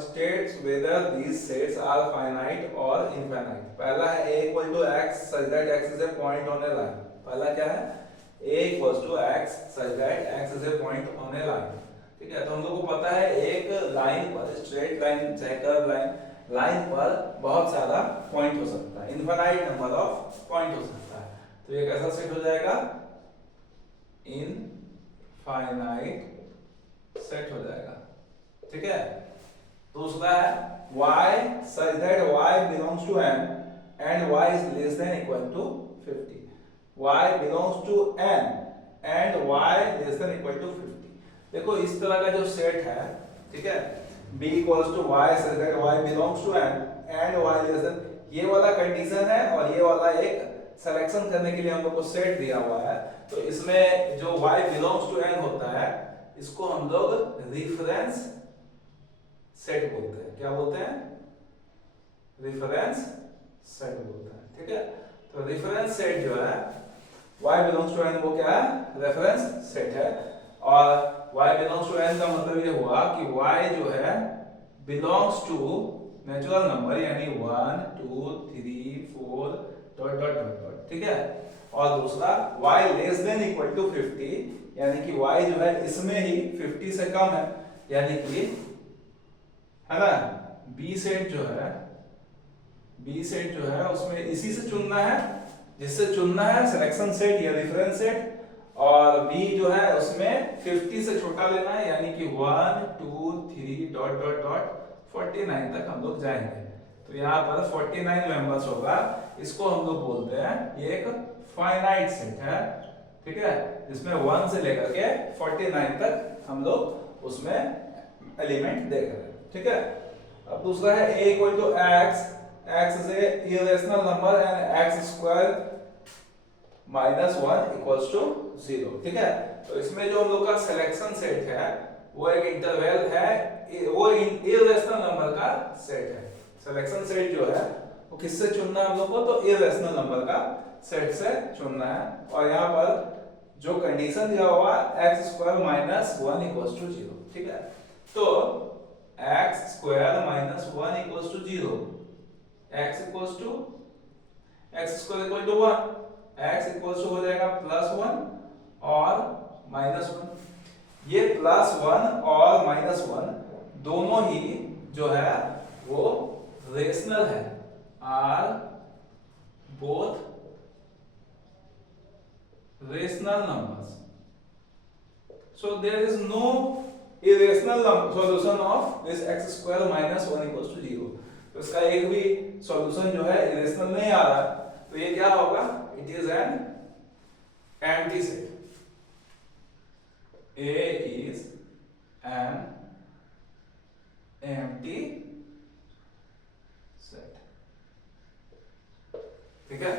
states whether these sets are finite or infinite. पहला है a equal to x such that x is a point on a line. पहला क्या है? a equals to x such that x is a point on a line. ठीक है, तो हम लोग को पता है एक लाइन पर, स्ट्रेट लाइन चाहे कर्व लाइन पर बहुत सारा पॉइंट हो सकता है, इनफाइनाइट नंबर ऑफ पॉइंट हो सकता है। तो ये कैसा सेट हो जाएगा? इनफाइनाइट सेट हो जाएगा। ठीक है, दूसरा है y such that y belongs to n and y is less than equal to 50. y belongs to n and y less than equal to 50. देखो इस तरह का जो सेट है, ठीक है, b equals to y such that y belongs to n and y less than, ये वाला कंडीशन है और ये वाला एक सिलेक्शन करने के लिए हम लोग को सेट दिया हुआ है। तो इसमें जो y belongs to n होता है, इसको हम लोग रेफरेंस सेट बोलते हैं। क्या बोलते हैं? रेफरेंस सेट बोलते हैं। ठीक है, तो रेफरेंस सेट जो है y belongs to n, वो क्या है? रेफरेंस सेट है। और y belongs to n का मतलब ये हुआ कि y जो है belongs to नेचुरल नंबर, यानी 1 2 3 4 डॉट डॉट डॉट। ठीक है, और दूसरा y less than equal to 50, यानी कि y जो है इसमें ही 50 से कम है, यानी कि है ना, बी सेट जो है उसमें इसी से चुनना है, जिससे चुनना है सिलेक्शन सेट या रेफरेंस सेट, और बी जो है उसमें 50 से छोटा लेना है, यानी कि 1 2 3 डॉट डॉट डॉट 49 तक हम लोग जाएंगे। तो यहाँ पर 49 मेंबर्स होगा, इसको हम लोग बोलते हैं ये एक फाइनाइट सेट है। ठीक है, जिसमें 1 से लेकर के 49 तक हम लोग उसमें एलिमेंट देख रहे हैं। ठीक है, अब दूसरा है a equal to x, x is a irrational number and x square minus 1 equals to 0। ठीक है, तो इसमें जो हम लोग का सिलेक्शन सेट है वो एक इंटरवल है, वो इरेशनल नंबर का सेट है। सिलेक्शन सेट जो है वो किससे चुनना है हम लोग को? तो इरेशनल नंबर का सेट से चुनना है। और यहाँ पर जो कंडीशन दिया हुआ x square minus 1 equals to 0। ठीक है, तो x square minus 1 equals to 0, x equals to x square equal to 1, x equals to हो जाएगा प्लस 1 और माइनस 1। ये प्लस 1 और माइनस 1 दोनों ही जो है वो रेशनल है, or both rational numbers, so there is no irrational solution of this x square minus 1 equals to 0। तो इसका एक भी सॉल्यूशन जो है इरेशनल नहीं आ रहा, तो ये क्या होगा? It is an empty set. A is an empty set। ठीक है,